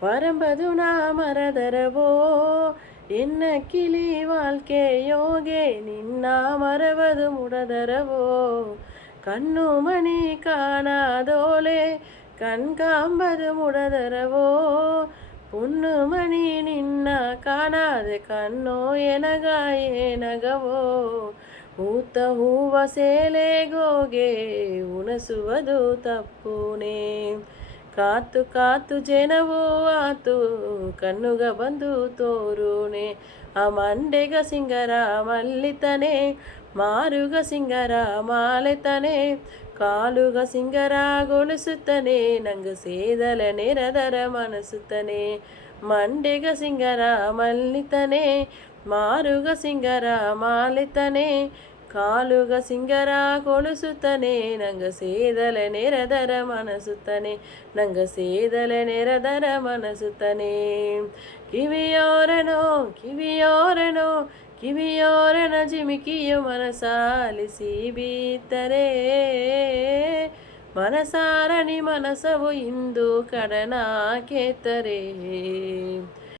ಪರಂಬದು ನಾ ಮರದರವೋ ಎನ್ನ ಕಿಲಿ ವಾಲ್ಕೆ ಯೋಗೆ ನಿನ್ನ ಮರವದು ಮುಡದರವೋ ಕಣ್ಣು ಮಣಿ ಕಾಣಾದೋಲೆ ಕಣ್ಕಾಂಬದು ಮುಡದರವೋ பொண்ணு மணி நின்ன ಕಾಣಾದೆ ಕಣ್ಣೋ ಎನಗ ಏನಗವೋ ಊತ ಹೂವ ಸೇಲೆಗೋಗೆ ಉಣಸುವುದು ತಪ್ಪುನೇ ಕಾತು ಕಾತು ಜನವೋ ಆತು ಕಣ್ಣುಗ ಬಂದು ತೋರುನೆ ಆ ಮಂಡೆಗ ಸಿಂಗರ ಮಲ್ಲಿತನೆ ಮಾರುಗ ಸಿಂಗರ ಮಾಲೆತನೆ ಕಾಲುಗ ಸಿಂಗರ ಗೊಳಿಸುತ್ತನೆ ನಂಗ ಸೇದಲ ನೆರದರ ಮನಸುತ್ತನೆ ಮಂಡೆಗ ಸಿಂಗರ ಮಲ್ಲಿತನೆ ಮಾರುಗ ಸಿಂಗರ ಮಾಲೆತನೆ ಕಾಲುಗ ಸಿಂಗರ ಕೊಳಿಸುತ್ತನೆ ನಂಗ ಸೇದಲ ನೆರದರ ಮನಸುತ್ತನೆ ನಂಗ ಸೇದಲ ನೆರದರ ಮನಸುತ್ತನೆ ಕಿವಿಯೋರನೋ ಕಿವಿಯೋರನೋ ಕಿವಿಯೋರನ ಜಿಮಿಕಿಯು ಮನಸಾಲಿಸಿ ಬೀತರೆ ಮನಸಾರಣಿ ಮನಸವು ಇಂದು ಕಡನ ಕೇತರೆ